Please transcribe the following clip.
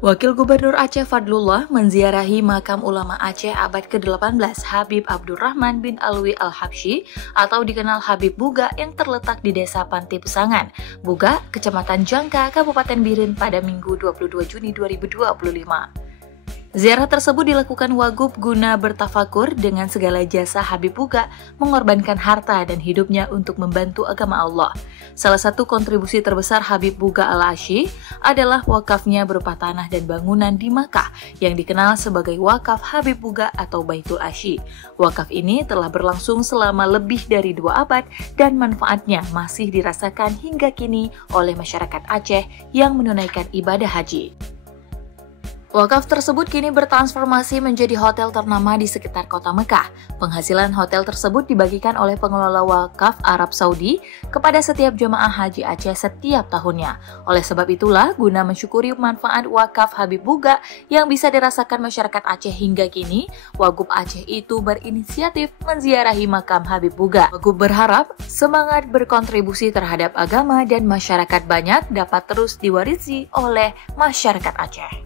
Wakil Gubernur Aceh Fadlullah menziarahi makam ulama Aceh abad ke-18 Habib Abdurrahman bin Alwi Al-Habsyi atau dikenal Habib Buga yang terletak di Desa Panti Pesangan, Buga, Kecamatan Jangka, Kabupaten Biren pada Minggu 22 Juni 2025. Ziarah tersebut dilakukan Wagub guna bertafakur dengan segala jasa Habib Buga mengorbankan harta dan hidupnya untuk membantu agama Allah. Salah satu kontribusi terbesar Habib Buga Al-Habsyi adalah wakafnya berupa tanah dan bangunan di Makkah yang dikenal sebagai wakaf Habib Buga atau Baitul Habsyi. Wakaf ini telah berlangsung selama lebih dari 2 abad dan manfaatnya masih dirasakan hingga kini oleh masyarakat Aceh yang menunaikan ibadah haji. Wakaf tersebut kini bertransformasi menjadi hotel ternama di sekitar kota Mekah. Penghasilan hotel tersebut dibagikan oleh pengelola wakaf Arab Saudi kepada setiap jemaah haji Aceh setiap tahunnya. Oleh sebab itulah, guna mensyukuri manfaat wakaf Habib Buga yang bisa dirasakan masyarakat Aceh hingga kini, Wagub Aceh itu berinisiatif menziarahi makam Habib Buga. Wagub berharap semangat berkontribusi terhadap agama dan masyarakat banyak dapat terus diwarisi oleh masyarakat Aceh.